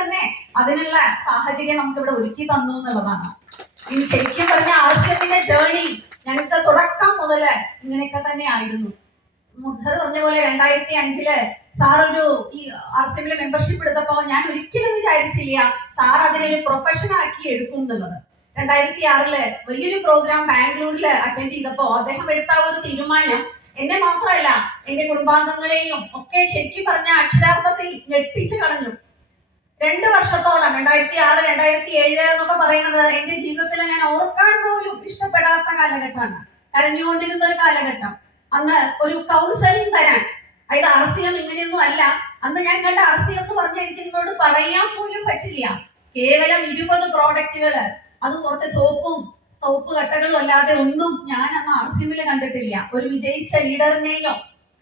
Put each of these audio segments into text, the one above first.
തന്നെ അതിനുള്ള സാഹചര്യം നമുക്ക് ഇവിടെ ഒരുക്കി തന്നു എന്നുള്ളതാണ്. ഇനി ശരിക്കും പറഞ്ഞ RCMന്റെ ജേർണി ഞങ്ങൾക്ക് തുടക്കം മുതല് ഇങ്ങനെയൊക്കെ തന്നെ ആയിരുന്നു. മുർസർ പറഞ്ഞ പോലെ 2005 സാർ ഒരു ഈ RCMലെ മെമ്പർഷിപ്പ് എടുത്തപ്പോ ഞാൻ ഒരിക്കലും വിചാരിച്ചില്ല സാർ അതിനൊരു പ്രൊഫഷൻ ആക്കി എടുക്കും എന്നുള്ളത്. 2006 വലിയൊരു പ്രോഗ്രാം ബാംഗ്ലൂരില് അറ്റൻഡ് ചെയ്തപ്പോ അദ്ദേഹം എടുത്ത ഒരു തീരുമാനം എന്നെ മാത്രമല്ല എന്റെ കുടുംബാംഗങ്ങളെയും ഒക്കെ ശരിക്കും പറഞ്ഞ അക്ഷരാർത്ഥത്തിൽ ഞെട്ടിച്ചു കളഞ്ഞു. 2 വർഷത്തോളം 2006 2007 എന്നൊക്കെ പറയുന്നത് എന്റെ ജീവിതത്തിൽ ഞാൻ ഓർക്കാൻ പോലും ഇഷ്ടപ്പെടാത്ത കാലഘട്ടമാണ്. കരഞ്ഞുകൊണ്ടിരുന്ന ഒരു കാലഘട്ടം. അന്ന് ഒരു കൗൺസിലിംഗ് തരാൻ, അതായത് RCM ഇങ്ങനെയൊന്നും അല്ല. അന്ന് ഞാൻ കണ്ട RCM എന്ന് പറഞ്ഞാൽ എനിക്ക് നിങ്ങളോട് പറയാൻ പോലും പറ്റില്ല. കേവലം 20 പ്രോഡക്റ്റുകള്, അത് കുറച്ച് സോപ്പ് കട്ടകളും അല്ലാതെ ഒന്നും ഞാൻ അന്ന് RCMല് കണ്ടിട്ടില്ല. ഒരു വിജയിച്ച ലീഡറിനെയോ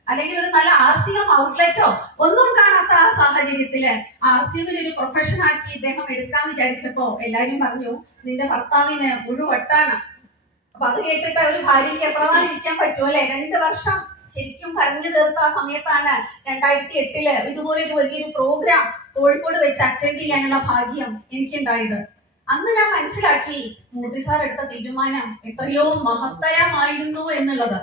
അല്ലെങ്കിൽ ഒരു നല്ല RCM ഔട്ട്ലെറ്റോ ഒന്നും കാണാത്ത ആ സാഹചര്യത്തില് RCMല് ഒരു പ്രൊഫഷൻ ആക്കി ഇദ്ദേഹം എടുക്കാൻ വിചാരിച്ചപ്പോ എല്ലാരും പറഞ്ഞു നിന്റെ ഭർത്താവിന് മുഴുവട്ടാണ്. അപ്പൊ അത് കേട്ടിട്ട് ഒരു ഭാര്യയ്ക്ക് എത്ര നാൾ ഇരിക്കാൻ പറ്റുമോ അല്ലെ? 2 വർഷം ശരിക്കും കരഞ്ഞു തീർത്ത ആ സമയത്താണ് 2008 ഇതുപോലൊരു വലിയൊരു പ്രോഗ്രാം കോഴിക്കോട് വെച്ച് അറ്റൻഡ് ചെയ്യാനുള്ള ഭാഗ്യം എനിക്കുണ്ടായത്. അന്ന് ഞാൻ മനസ്സിലാക്കി മൂർത്തി സാർ എടുത്ത തീരുമാനം എത്രയോ മഹത്തരമായിരുന്നു എന്നുള്ളത്.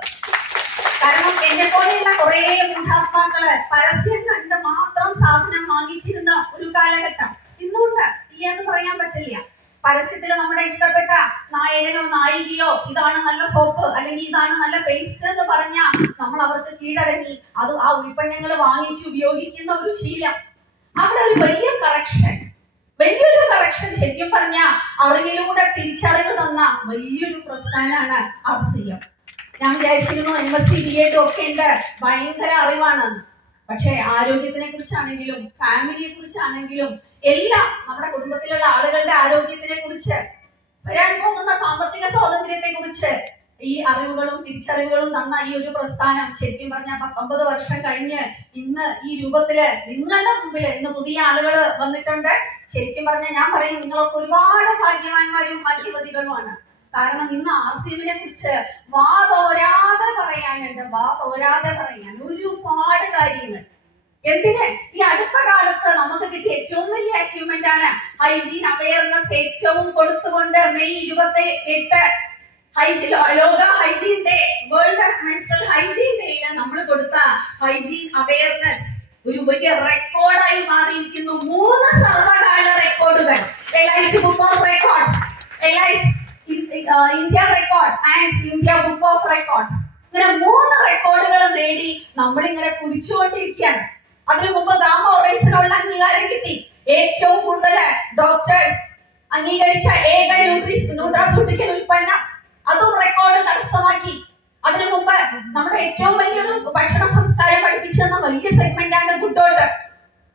കാരണം എന്നെ പോലെയുള്ള കുറെ മൂഢാത്മാക്കള് പരസ്യം കണ്ട് മാത്രം സാധനം വാങ്ങിച്ചിരുന്ന ഒരു കാലഘട്ടം ഇന്നുണ്ട്, ഇല്ല എന്ന് പറയാൻ പറ്റില്ല. പരസ്യത്തിൽ നമ്മുടെ ഇഷ്ടപ്പെട്ട നായകനോ നായികയോ ഇതാണ് നല്ല സോപ്പ് അല്ലെങ്കിൽ ഇതാണ് നല്ല പേസ്റ്റ് എന്ന് പറഞ്ഞാൽ നമ്മൾ അവർക്ക് കീഴടങ്ങി അത് ആ ഉൽപ്പന്നങ്ങൾ വാങ്ങിച്ച് ഉപയോഗിക്കുന്ന ഒരു ശീലം. അവിടെ ഒരു വലിയൊരു കറക്ഷൻ ശരിക്കും പറഞ്ഞ അറിവിലൂടെ തിരിച്ചറിവ് തന്ന വലിയൊരു പ്രസ്ഥാനമാണ് RCM. ഞാൻ വിചാരിച്ചിരുന്നു MSc B.Ed ഒക്കെ ഉണ്ട്, ഭയങ്കര അറിവാണെന്ന്. പക്ഷെ ആരോഗ്യത്തിനെ കുറിച്ചാണെങ്കിലും ഫാമിലിയെ കുറിച്ചാണെങ്കിലും എല്ലാം നമ്മുടെ കുടുംബത്തിലുള്ള ആളുകളുടെ ആരോഗ്യത്തിനെ കുറിച്ച്, വരാൻ പോകുന്ന സാമ്പത്തിക സ്വാതന്ത്ര്യത്തെ കുറിച്ച് ഈ അറിവുകളും തിരിച്ചറിവുകളും തന്ന ഈ ഒരു പ്രസ്ഥാനം ശരിക്കും പറഞ്ഞാൽ 19 വർഷം കഴിഞ്ഞ് ഇന്ന് ഈ രൂപത്തില് നിങ്ങളുടെ മുമ്പിൽ ഇന്ന് പുതിയ ആളുകൾ വന്നിട്ടുണ്ട്. ശരിക്കും പറഞ്ഞാൽ ഞാൻ പറയും നിങ്ങളൊക്കെ ഒരുപാട് ഭാഗ്യവാന്മാരും ഭാഗ്യവതികളുമാണ്. കാരണം ഇന്ന് RCMനെ കുറിച്ച് വാതോരാതെ പറയാനുണ്ട്, ഒരുപാട് കാര്യങ്ങൾ. എന്തിന് ഈ അടുത്ത കാലത്ത് നമുക്ക് കിട്ടിയ ഏറ്റവും വലിയ അച്ചീവ്മെന്റ് ആണ് ഹൈജീൻ അവയർനെസ് ഏറ്റവും കൊടുത്തുകൊണ്ട് മെയ് 28 ലോക hygiene day, world menstrual hygiene ഡേയില് നമ്മൾ കൊടുത്ത ഹൈജീൻ അവയർനെസ് ഒരു വലിയ റെക്കോർഡായി മാറിയിരിക്കുന്നു. 3 സർവകാല റെക്കോർഡുകൾ, elite book of records, elite India record and India book of records, ഇങ്ങനെ 3 റെക്കോർഡുകൾ നേടി നമ്മളിങ്ങനെ കുതിച്ചുകൊണ്ടിരിക്കുകയാണ്. അതിനു മുമ്പ് ഗാമ ഓറൈസിനുള്ള അംഗീകാരം കിട്ടി. ഏറ്റവും കൂടുതൽ ഡോക്ടേഴ്സ് അംഗീകരിച്ച ഏക ന്യൂട്രാസ്യൂട്ടിക്കൽ ഉൽപ്പന്നം, അതും റെക്കോർഡ് കരസ്ഥമാക്കി. അതിനു മുമ്പ് നമ്മുടെ ഏറ്റവും വലിയൊരു ഭക്ഷണ സംസ്കാരം പഠിപ്പിച്ചു തന്ന വലിയ സെഗ്മെന്റ് ആണ് ഗുഡോട്ട്,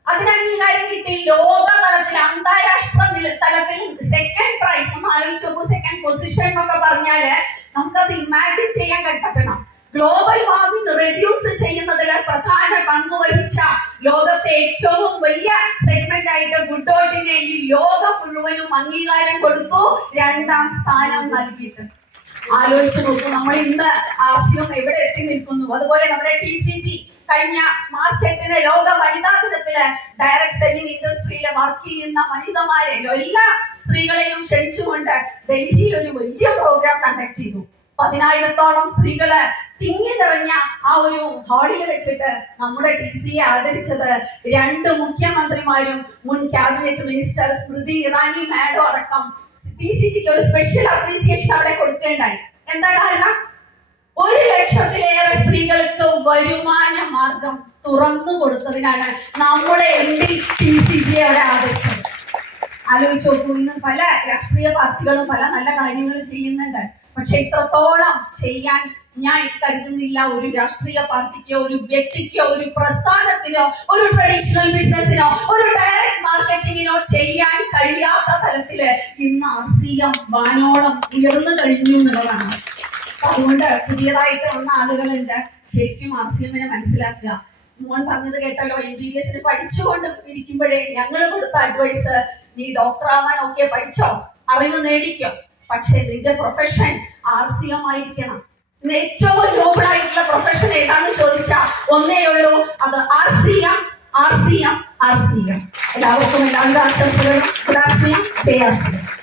അതിന് അംഗീകാരം കിട്ടി. ലോക തലത്തിൽ അന്താരാഷ്ട്ര തലത്തിൽ സെക്കൻഡ് പ്രൈസ്, ഒന്ന് ആലോചിച്ച് നോക്കൂ, സെക്കൻഡ് പൊസിഷൻ എന്നൊക്കെ പറഞ്ഞാല് നമുക്കത് ഇമാജിൻ ചെയ്യാൻ പറ്റണം. ഗ്ലോബൽ വാർമിംഗ് റെഡ്യൂസ് ചെയ്യുന്നതിൽ പ്രധാന പങ്ക് വഹിച്ച ലോകത്തെ ഏറ്റവും വലിയ സെഗ്മെന്റ് ആയിട്ട് ഗുഡോട്ടിനെ ഈ ലോകം മുഴുവനും അംഗീകാരം കൊടുത്തു, 2ാം സ്ഥാനം നൽകിയിട്ട്. ആലോചിച്ച് നോക്കൂ, നമ്മൾ ഇന്ന് RCM എവിടെ എത്തി നിൽക്കുന്നു. അതുപോലെ നമ്മുടെ TCG കഴിഞ്ഞ മാർച്ച് 8 ലോക വനിതാ ദിനത്തില് ഡയറക്ട് സെല്ലിംഗ് ഇൻഡസ്ട്രിയിൽ വർക്ക് ചെയ്യുന്ന വനിതമാരെ എല്ലാ സ്ത്രീകളെയും ക്ഷണിച്ചുകൊണ്ട് ഡൽഹിയിൽ ഒരു വലിയ പ്രോഗ്രാം കണ്ടക്ട് ചെയ്തു. 10,000-ഓളം സ്ത്രീകള് തിങ്ങി നിറഞ്ഞ ആ ഒരു ഹാളിൽ വെച്ചിട്ട് നമ്മുടെ TCയെ ആദരിച്ചത് 2 മുഖ്യമന്ത്രിമാരും മുൻ cabinet minister Smriti Irani madam അടക്കം TCGക്ക് ഒരു സ്പെഷ്യൽ അപ്രീസിയേഷൻ അവിടെ കൊടുക്കേണ്ടായി. എന്താ കാരണം? 1 ലക്ഷത്തിലേറെ സ്ത്രീകൾക്ക് വരുമാന മാർഗം തുറന്നു കൊടുത്തതിനാണ് നമ്മുടെ MD TCGയെ അവിടെ ആദരിച്ചത്. ആലോചിച്ച് നോക്കൂ, ഇന്ന് പല രാഷ്ട്രീയ പാർട്ടികളും പല നല്ല കാര്യങ്ങൾ ചെയ്യുന്നുണ്ട്. പക്ഷെ ഇത്രത്തോളം ചെയ്യാൻ ഞാൻ കരുതുന്നില്ല ഒരു രാഷ്ട്രീയ പാർട്ടിക്കോ ഒരു വ്യക്തിക്കോ ഒരു പ്രസ്ഥാനത്തിനോ ഒരു ട്രഡീഷണൽ ബിസിനസിനോ ഒരു ഡയറക്ട് മാർക്കറ്റിങ്ങിനോ ചെയ്യാൻ കഴിയാത്ത തരത്തില് ഇന്ന് RCM വാനോളം ഉയർന്നു കഴിഞ്ഞു എന്നുള്ളതാണ്. അതുകൊണ്ട് പുതിയതായിട്ട് വന്ന ആളുകളുണ്ട്, ശരിക്കും RCMനെ മനസ്സിലാക്കുക. മോൻ പറഞ്ഞത് കേട്ടല്ലോ, MBBS പഠിച്ചുകൊണ്ട് ഇരിക്കുമ്പോഴേ ഞങ്ങൾ കൊടുത്ത അഡ്വൈസ്, നീ ഡോക്ടർ ആവാൻ ഒക്കെ പഠിച്ചോ, അറിവ് നേടിക്കോ, പക്ഷെ നിന്റെ പ്രൊഫഷൻ RCM ആയിരിക്കണം. ഏറ്റവും നോബിൾ ആയിട്ടുള്ള പ്രൊഫഷൻ ഏതാണെന്ന് ചോദിച്ചാൽ ഒന്നേ ഉള്ളൂ, അത് RCM RCM. എല്ലാവർക്കും എല്ലാവിധ ആശംസകളും. ഗുഡ് RCM, ജയ് RCM.